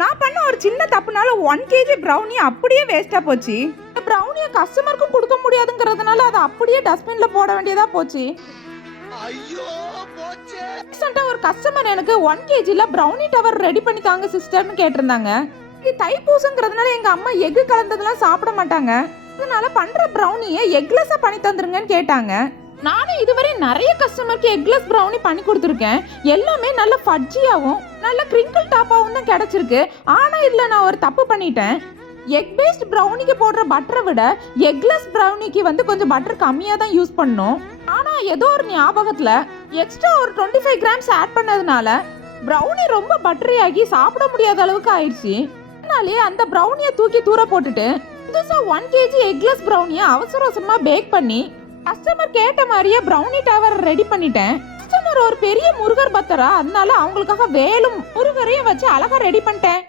நான் பண்ண ஒரு சின்ன தப்புனால 1 kg ப்ரௌனி அப்படியே வேஸ்டா போச்சு. இந்த ப்ரௌனியை கஸ்டமருக்கும் கொடுக்க முடியாதுங்கிறதுனால அதை அப்படியே டஸ்ட்பின்ல போட வேண்டியதா போச்சு. ரீசெண்டா ஒரு கஸ்டமர் எனக்கு 1 kgல ப்ரௌனி டவர் ரெடி பண்ணி தாங்க சிஸ்டர்னு கேட்டிருந்தாங்க. இது தைப்பூசங்கிறதுனால எங்க அம்மா எக் கலந்ததெல்லாம் சாப்பிட மாட்டாங்க. அதனால பண்ற ப்ரௌனியை எக்லெஸ்ஸா பண்ணி தந்துருங்கன்னு கேட்டாங்க. நானும் இதுவரை நிறைய கஸ்டமருக்கு எக்லெஸ் ப்ரௌனி பண்ணி கொடுத்துருக்கேன். எல்லாமே நல்ல ஃபட்ஜியாகவும் நல்ல கிரிங்கிள் டாப்பாகவும் தான் கிடைச்சிருக்கு. ஆனால் இதில் நான் ஒரு தப்பு பண்ணிட்டேன். எக் பேஸ்ட் ப்ரௌனிக்கு போடுற பட்டரை விட எக்லெஸ் ப்ரௌனிக்கு கொஞ்சம் பட்டர் கம்மியாக தான் யூஸ் பண்ணணும். ஆனால் ஏதோ ஒரு ஞாபகத்தில் எக்ஸ்ட்ரா ஒரு 25 கிராம்ஸ் ஆட் பண்ணதுனால ப்ரௌனி ரொம்ப பட்டரியாகி சாப்பிட முடியாத அளவுக்கு ஆயிடுச்சு. அதனாலே அந்த ப்ரௌனியை தூக்கி தூர போட்டுட்டு புதுசாக 1 kg எக்லெஸ் ப்ரௌனியை அவசர அவசரமாக பேக் பண்ணி கஸ்டமர் கேட்ட மாதிரியே ப்ரௌனி டவர் ரெடி பண்ணிட்டேன். கஸ்டமர் ஒரு பெரிய முருகர் பக்தரா, அதனால அவங்களுக்காக வேலும் முருகரையும் வச்சு அழகா ரெடி பண்ணிட்டேன்.